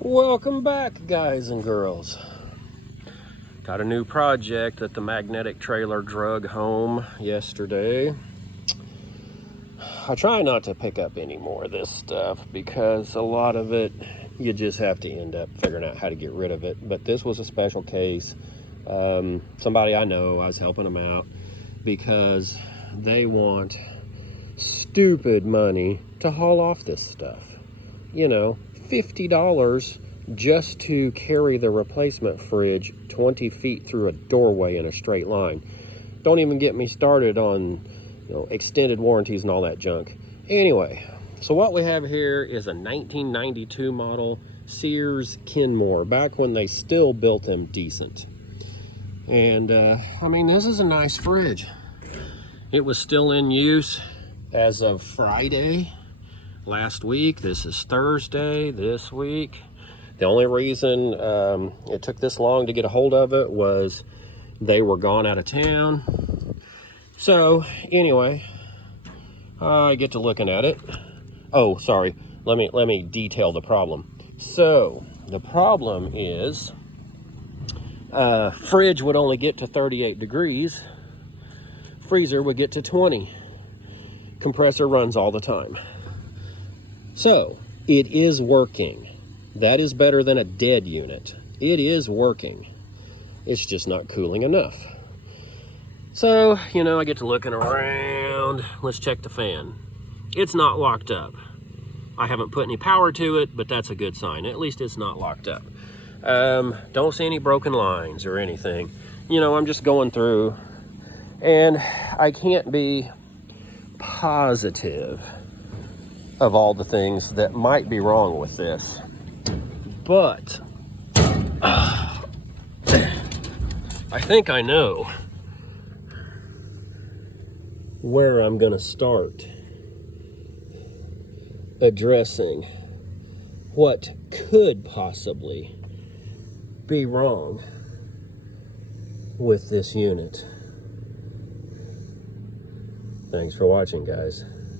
Welcome back, guys and girls. Got a new project that the magnetic trailer drug home yesterday. I try not to pick up any more of this stuff because a lot of it you just have to end up figuring out how to get rid of it. But this was a special case. Somebody I know, I was helping them out because they want stupid money to haul off this stuff. You know, $50 just to carry the replacement fridge 20 feet through a doorway in a straight line. Don't even get me started on, extended warranties and all that junk. Anyway, so what we have here is a 1992 model Sears Kenmore, back when they still built them decent. And this is a nice fridge. It was still in use as of Friday last week. This is Thursday this week. The only reason it took this long to get a hold of it was they were gone out of town. So anyway, I get to looking at it. Oh, sorry. Let me detail the problem. So the problem is fridge would only get to 38 degrees. Freezer would get to 20. Compressor runs all the time. So it is working. That is better than a dead unit. It is working. It's just not cooling enough. So, I get to looking around. Let's check the fan. It's not locked up. I haven't put any power to it, but that's a good sign. At least it's not locked up. Don't see any broken lines or anything. I'm just going through, and I can't be positive of all the things that might be wrong with this. But I think I know where I'm going to start addressing what could possibly be wrong with this unit. Thanks for watching, guys.